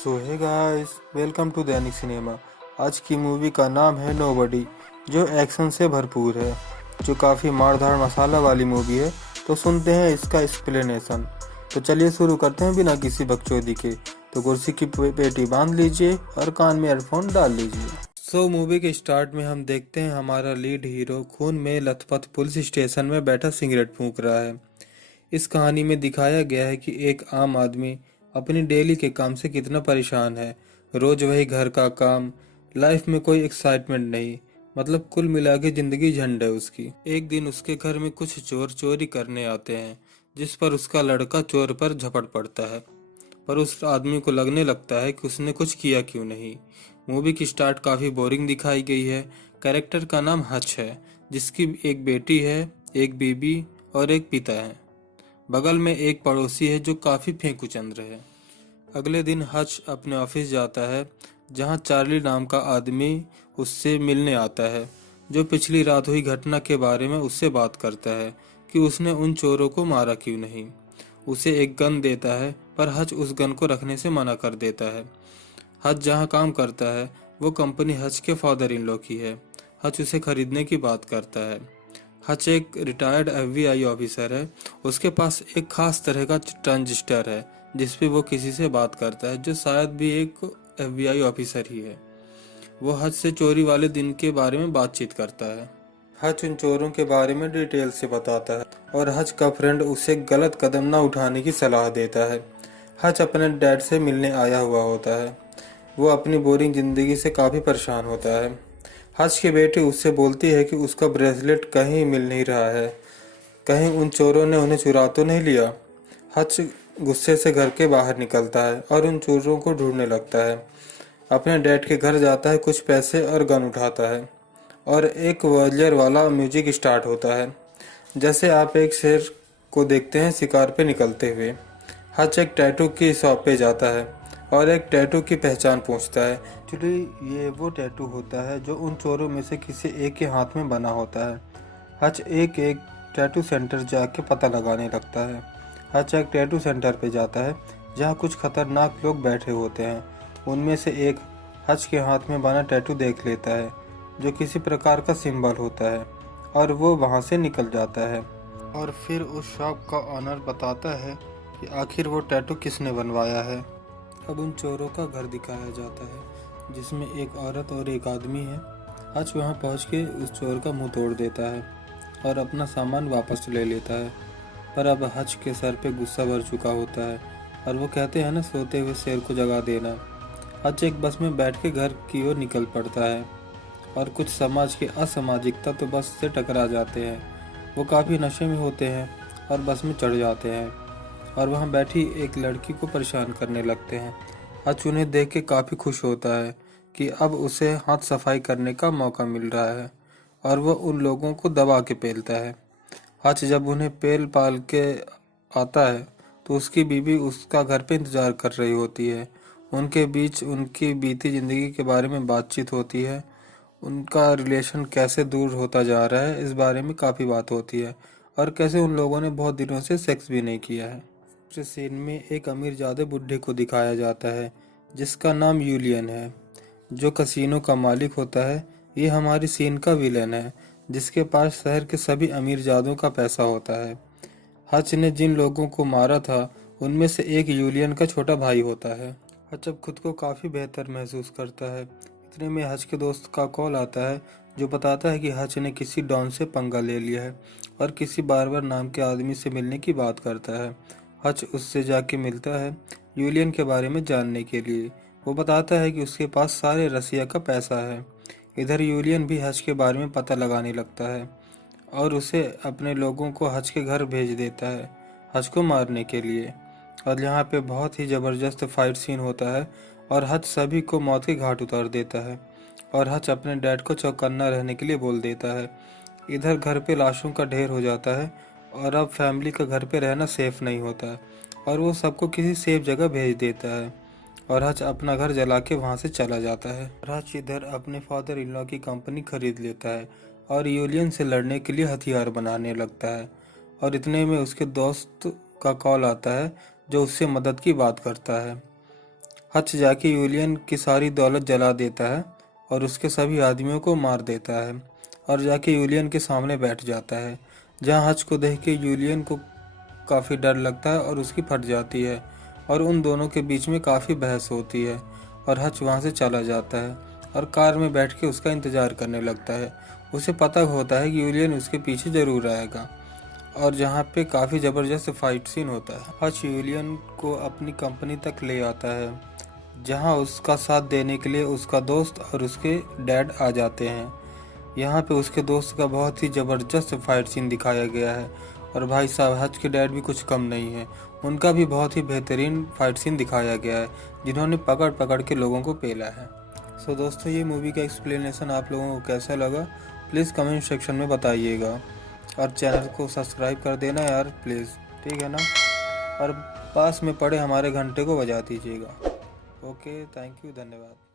So hey guys, welcome to Dainik cinema. आज की movie का नाम है नोबडी, जो एक्शन से भरपूर है, जो काफ़ी मारधाड़ मसाला वाली मूवी है। तो सुनते हैं इसका एक्सप्लेनेशन। तो चलिए शुरू करते हैं बिना किसी बकचोदी के। तो कुर्सी की पेटी बांध लीजिए और कान में एयरफोन डाल लीजिए। मूवी के स्टार्ट में हम देखते हैं हमारा लीड हीरो खून में लथपथ पुलिस स्टेशन में बैठा सिगरेट फूंक रहा है। इस कहानी में दिखाया गया है कि एक आम आदमी अपनी डेली के काम से कितना परेशान है। रोज वही घर का काम, लाइफ में कोई एक्साइटमेंट नहीं, मतलब कुल मिला के जिंदगी झंड है उसकी। एक दिन उसके घर में कुछ चोर चोरी करने आते हैं, जिस पर उसका लड़का चोर पर झपट पड़ता है। पर उस आदमी को लगने लगता है कि उसने कुछ किया क्यों नहीं। मूवी की स्टार्ट काफी बोरिंग दिखाई गई है। कैरेक्टर का नाम हच है, जिसकी एक बेटी है, एक बीबी और एक पिता है। बगल में एक पड़ोसी है जो काफी फेंकू चंद्र है। अगले दिन हच अपने ऑफिस जाता है, जहां चार्ली नाम का आदमी उससे मिलने आता है, जो पिछली रात हुई घटना के बारे में उससे बात करता है कि उसने उन चोरों को मारा क्यों नहीं। उसे एक गन देता है, पर हच उस गन को रखने से मना कर देता है। हच जहां काम करता है वो कंपनी हच के फादर इन लॉ की है। हच उसे खरीदने की बात करता है। हच एक रिटायर्ड एफबीआई ऑफिसर है। उसके पास एक खास तरह का ट्रांजिस्टर है, जिसपे वो किसी से बात करता है, जो शायद भी एक एफबीआई ऑफिसर ही है। वो हच से चोरी वाले दिन के बारे में बातचीत करता है। हच उन चोरों के बारे में डिटेल से बताता है और हच का फ्रेंड उसे गलत कदम न उठाने की सलाह देता है। हच अपने डैड से मिलने आया हुआ होता है। वो अपनी बोरिंग जिंदगी से काफी परेशान होता है। हच की बेटी उससे बोलती है कि उसका ब्रेसलेट कहीं मिल नहीं रहा है, कहीं उन चोरों ने उन्हें चुरा तो नहीं लिया। हच गुस्से से घर के बाहर निकलता है और उन चोरों को ढूंढने लगता है। अपने डैड के घर जाता है, कुछ पैसे और गन उठाता है और एक वॉयलियर वाला म्यूजिक स्टार्ट होता है, जैसे आप एक शेर को देखते हैं शिकार पे निकलते हुए। हच एक टैटू की शॉप पे जाता है और एक टैटू की पहचान पूछता है। एक्चुअली ये वो टैटू होता है जो उन चोरों में से किसी एक के हाथ में बना होता है। हच एक एक टैटू सेंटर जाके पता लगाने लगता है। हच एक टैटू सेंटर पे जाता है जहाँ कुछ खतरनाक लोग बैठे होते हैं। उनमें से एक हच के हाथ में बना टैटू देख लेता है, जो किसी प्रकार का सिंबल होता है, और वो वहाँ से निकल जाता है। और फिर उस शॉप का ऑनर बताता है कि आखिर वो टैटू किसने बनवाया है। अब उन चोरों का घर दिखाया जाता है, जिसमें एक औरत और एक आदमी है। हच वहाँ पहुँच के उस चोर का मुंह तोड़ देता है और अपना सामान वापस ले लेता है। पर अब हच के सर पे गुस्सा भर चुका होता है और वो कहते हैं ना, सोते हुए शेर को जगा देना। हच एक बस में बैठ के घर की ओर निकल पड़ता है और कुछ समाज के असामाजिक तत्व बस से टकरा जाते हैं। वो काफ़ी नशे में होते हैं और बस में चढ़ जाते हैं और वहाँ बैठी एक लड़की को परेशान करने लगते हैं। हच उन्हें देख के काफ़ी खुश होता है कि अब उसे हाथ सफाई करने का मौका मिल रहा है, और वो उन लोगों को दबा के पेलता है। हच जब उन्हें पेल पाल के आता है तो उसकी बीवी उसका घर पे इंतजार कर रही होती है। उनके बीच उनकी बीती जिंदगी के बारे में बातचीत होती है। उनका रिलेशन कैसे दूर होता जा रहा है, इस बारे में काफ़ी बात होती है, और कैसे उन लोगों ने बहुत दिनों से सेक्स भी नहीं किया है। दूसरे सीन में एक अमीर जादे बुड्ढे को दिखाया जाता है, जिसका नाम यूलियन है, जो कसीनो का मालिक होता है। ये हमारी सीन का विलेन है, जिसके पास शहर के सभी अमीर जादों का पैसा होता है। हच ने जिन लोगों को मारा था, उनमें से एक यूलियन का छोटा भाई होता है। हच अब खुद को काफ़ी बेहतर महसूस करता है। इतने में हच के दोस्त का कॉल आता है, जो बताता है कि हच ने किसी डॉन से पंगा ले लिया है और किसी बारबर नाम के आदमी से मिलने की बात करता है। हच उससे जाके मिलता है यूलियन के बारे में जानने के लिए। वो बताता है कि उसके पास सारे रसिया का पैसा है। इधर यूलियन भी हच के बारे में पता लगाने लगता है और उसे अपने लोगों को हच के घर भेज देता है, हच को मारने के लिए। और यहाँ पे बहुत ही ज़बरदस्त फाइट सीन होता है और हच सभी को मौत के घाट उतार देता है, और हच अपने डैड को चौकन्ना रहने के लिए बोल देता है। इधर घर पे लाशों का ढेर हो जाता है और अब फैमिली का घर पे रहना सेफ नहीं होता, और वो सबको किसी सेफ जगह भेज देता है, और हच अपना घर जला के वहाँ से चला जाता है। हच इधर अपने फादर इन लॉ की कंपनी खरीद लेता है और यूलियन से लड़ने के लिए हथियार बनाने लगता है। और इतने में उसके दोस्त का कॉल आता है, जो उससे मदद की बात करता है। हच जाके यूलियन की सारी दौलत जला देता है और उसके सभी आदमियों को मार देता है और जाके यूलियन के सामने बैठ जाता है, जहाँ हच को देख के यूलियन को काफ़ी डर लगता है और उसकी फट जाती है और उन दोनों के बीच में काफ़ी बहस होती है और हच वहाँ से चला जाता है और कार में बैठ के उसका इंतज़ार करने लगता है। उसे पता होता है कि यूलियन उसके पीछे ज़रूर आएगा और जहाँ पे काफ़ी ज़बरदस्त फाइट सीन होता है। हच यूलियन को अपनी कंपनी तक ले आता है, जहाँ उसका साथ देने के लिए उसका दोस्त और उसके डैड आ जाते हैं। यहाँ पे उसके दोस्त का बहुत ही ज़बरदस्त फाइट सीन दिखाया गया है और भाई साहब हच के डैड भी कुछ कम नहीं है, उनका भी बहुत ही बेहतरीन फाइट सीन दिखाया गया है, जिन्होंने पकड़ पकड़ के लोगों को पेला है। सो दोस्तों, ये मूवी का एक्सप्लेनेशन आप लोगों को कैसा लगा प्लीज़ कमेंट सेक्शन में बताइएगा और चैनल को सब्सक्राइब कर देना यार प्लीज़, ठीक है ना, और पास में पड़े हमारे घंटे को बजा दीजिएगा। ओके, थैंक यू, धन्यवाद।